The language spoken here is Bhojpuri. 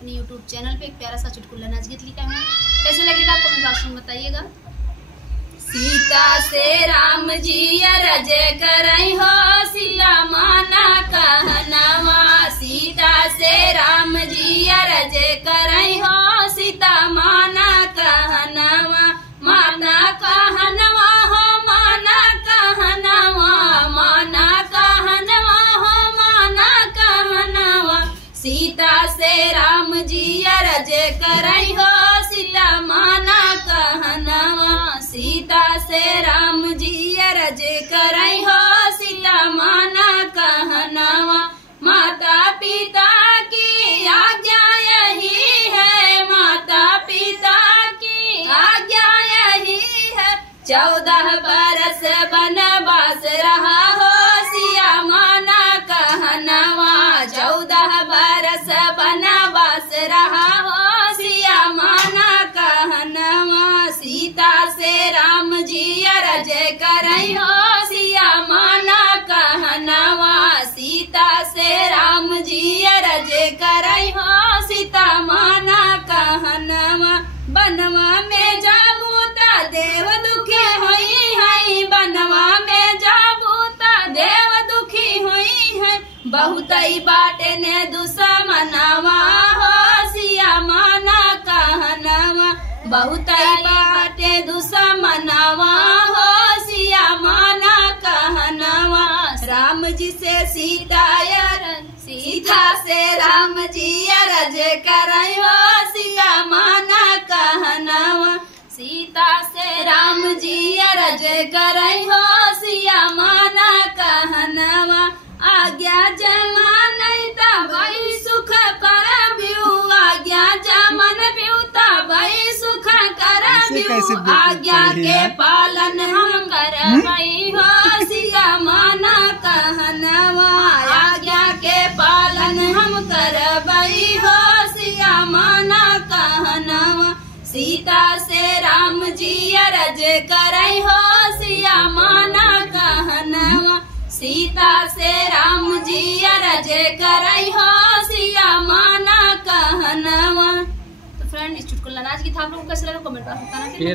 अपने YouTube चैनल पे एक प्यारा सा चुटकुला नाच गीत लिखा हूँ। कैसे लगेगा कमेंट बॉक्स में बताइएगा। सीता से राम जी अरज करई हो सिला माना कहनवा। सीता से राम जी अरज करई हो सीता माना कहनवा। माना कहनवा हो माना कहनवा। माना कहनवा हो माना कहनवा। सीता से राम जी अरज करई हो सिला माना कहनवा। सीता से राम जी अरज करई हो सिला माना कहनवा। माता पिता की आज्ञा यही है। माता पिता की आज्ञा यही है। 14 बरस वनवास रहा हो सिया माना कहनवा। 14 बरस वनवास रहा हो सिया माना कहनवा। सीता से राम जी अरज करई हो सिया माना कहनवा। सीता से राम जी अरज करई हो सीता माना कहनवा। बनवा में जाबू ता देव दुखी होई है। बनवा में जाबू ता देव दुखी होई है। बहुत ही बाटे ने दुश्मनवा हो सिया माना कहनवा। बहुत ही बाटे दुश्मनवा हो सिया माना कहनवा। राम जी से सीता से राम जी अरज करई हो सिया माना कहनवा। सीता से राम जी अरज करई हो सिया माना कहनवा। आज्ञा जमान भाई सुख कर बियू। आज्ञा जमन बियूता भाई सुख कर बियू। आज्ञा के पालन हम करबई हो सिया माना कहनवा। आज्ञा के पालन हम करबई हो सिया माना कहनवा। सीता से राम जी अरज करई हो सिया माना कहनवा। सीता से राम जी अरज करई हो सिया माना कहनवा। तो फ्रेंड, इस चुटकुला नाच गीत आप लोगों को कैसे लगा कमेंट बॉक्स में बताना।